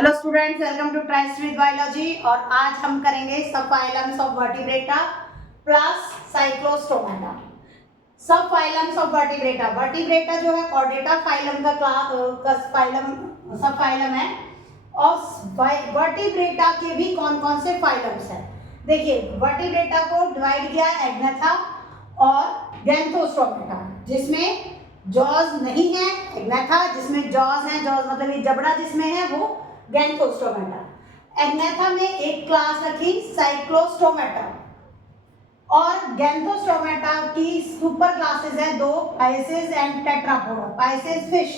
Hello students, welcome to tryst with biology. और आज हम करेंगे subphylums of vertebrata plus cyclostomata. Subphylums of vertebrata, vertebrata जो है कॉर्डेटा फाइलम का सब फाइलम है। और वर्टिब्रेटा के भी कौन कौन से फाइलम्स हैं देखिए। वर्टिब्रेटा को डिवाइड किया है एग्नेथा और गैंथोस्टोमेटा, जिसमें जॉज नहीं है एग्नेथा, जिसमें जॉज है, जॉज मतलब ये जबड़ा जिसमें है वो गैंथोस्टोमेटा। एग्नेथा में एक क्लास रखी साइक्लोस्टोमेटा और गैंथोस्टोमेटा की सुपर क्लासेस है दो, Pisces and Tetrapoda. Pisces fish,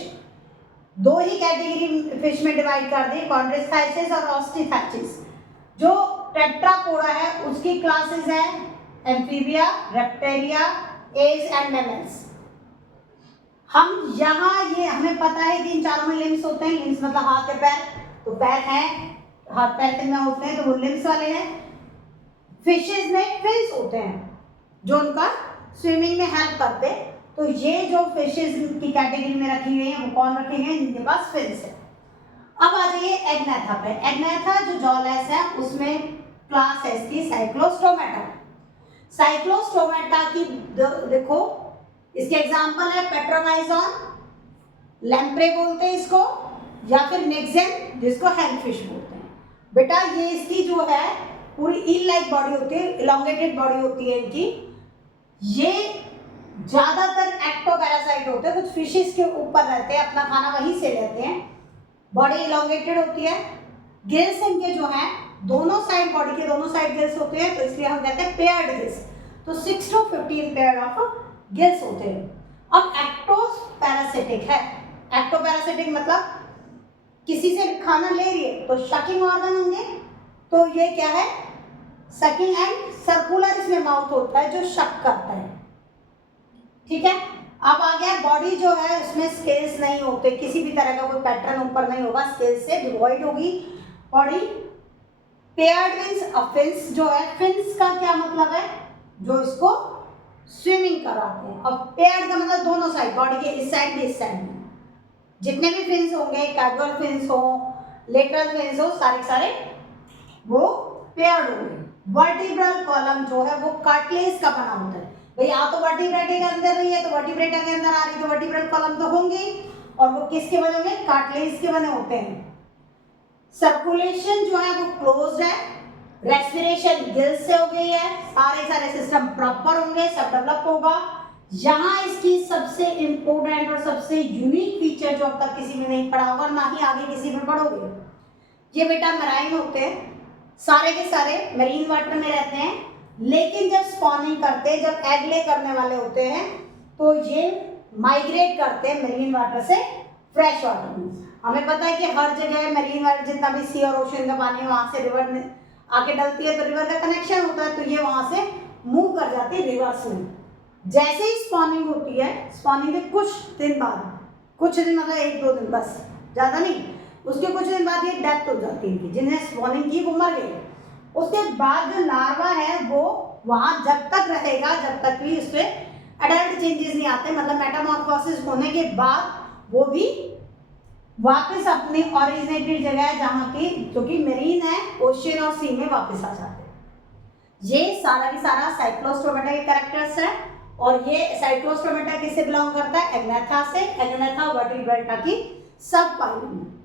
दो ही कैटेगरी फिश में डिवाइड कर दी, कॉन्ड्रिस्थाइसिस और ऑस्टिथाइसिस। जो टेट्रापोडा है उसकी क्लासेस है amphibia, reptilia, aves and mammals. हम यहाँ ये हमें पता है कि इन चारों में लिम्स होते हैं। लिम्स मतलब हाथ या पैर, तो पैर हैं, हाथ पैर कितना होते हैं तो वो लिम्स वाले हैं। फिशेस में फिन्स होते हैं जो उनका स्विमिंग में हेल्प करते हैं। तो ये जो फिशेस की कैटेगरी में रखी हुई है वो कौन रखे गए जिनके पास फिन्स है। अब आ जाइए एग्नेथा पे। एग्नेथा जो जॉलेस है उसमें क्लास है इसकी साइक्लोस्टोमेटा। साइक्लोस्टोमेटा की देखो, इसके एग्जाम्पल है पेट्रोमाइजोन, लैम्प्रे बोलते हैं इसको, या फिर नेक्सेन जिसको हैंगफिश बोलते हैं। बेटा ये इसकी जो है पूरी ईल लाइक बॉडी होती है, इलोंगेटेड बॉडी होती है इनकी। ये ज्यादातर एक्टोपैरासाइट होते हैं, कुछ फिशेस के ऊपर रहते हैं, अपना खाना वहीं से लेते हैं। बॉडी इलोंगेटेड होती है। गिल्स इनके जो है दोनों साइड, बॉडी के दोनों साइड गिल्स होते हैं, तो इसलिए हम कहते हैं पेयर्ड गिल्स। तो 6 to 15 पेयर ऑफ गिल्स होते हैं। अब एक्टोपैरासिटिक है। एक्टोपैरासिटिक मतलब किसी से खाना ले रही है तो शकिंग ऑर्गन होंगे, तो ये क्या है सकिंग एंड सर्कुलर इसमें माउथ होता है जो शक करता है। ठीक है, अब आ गया बॉडी जो है उसमें स्केल्स नहीं होते, किसी भी तरह का कोई पैटर्न ऊपर नहीं होगा, स्केल्स से डिवॉइड होगी बॉडी। पेयर्ड मींस फिन्स जो है, फिन्स का क्या मतलब है जो इसको स्विमिंग कराते हैं। और पेयर्ड का मतलब दोनों साइड, बॉडी के इस साइड भी इस साइड में जितने भी फिन्स होंगे, कैजुअल फिन्स हो, लेटरल फिन्स हो, सारे वो पेयर्ड होंगे। वर्टिब्रल कॉलम जो है वो कार्टिलेज का बना होता है। भाई या तो वर्टिब्रेटा के अंदर रही है तो वर्टिब्रेटा के अंदर आ रही तो वर्टिब्रल कॉलम तो होंगे, और वो किसके बने होंगे, कार्टिलेज के बने होते हैं। सर्कुलेशन जो है वो क्लोज्ड है। रेस्पिरेशन गिल्स से हो गई है। सारे सिस्टम प्रॉपर होंगे, सब डेवलप होगा। यहाँ इसकी सबसे इंपोर्टेंट और सबसे यूनिक फीचर जो अब तक किसी में नहीं पढ़ा होगा, ना ही आगे किसी में पढ़ोगे, ये बेटा मराइन होते हैं। सारे के सारे मरीन वाटर में रहते हैं, लेकिन जब स्पॉनिंग करते हैं, जब एग ले करने वाले होते हैं, तो ये माइग्रेट करते हैं मरीन वाटर से फ्रेश वाटर में। हमें पता है कि हर जगह मरीन वाटर, जितना भी सी और ओशन का पानी है वहां से रिवर में आके डलती है, तो रिवर का कनेक्शन होता है, तो ये वहां से मूव कर जाती है रिवर्स में। जैसे ही स्पॉनिंग होती है, स्पॉनिंग के कुछ दिन बाद, कुछ दिन मतलब 1-2 दिन बस, ज्यादा नहीं, उसके कुछ दिन बाद ये डेथ हो जाती है। जिन्हें स्पॉनिंग की वो मर गए। उसके बाद जो लार्वा है वो वहां जब तक रहेगा जब तक भी उससे एडल्ट चेंजेस नहीं आते, मतलब मेटामॉर्फोसिस होने के बाद वो भी वापस अपनी ओरिजिनेटेड जगह है जहाँ की, जो कि मेरीन है, ओशियन और सी में वापस आ जाते हैं। ये सारा की सारा साइक्लोस्टोमेटा के कैरेक्टर्स है। और ये साइक्लोस्टोमेटा किससे बिलोंग करता है, एग्नेथा से। एग्नेथा वर्टिब्रेटा की सब फाइलम है।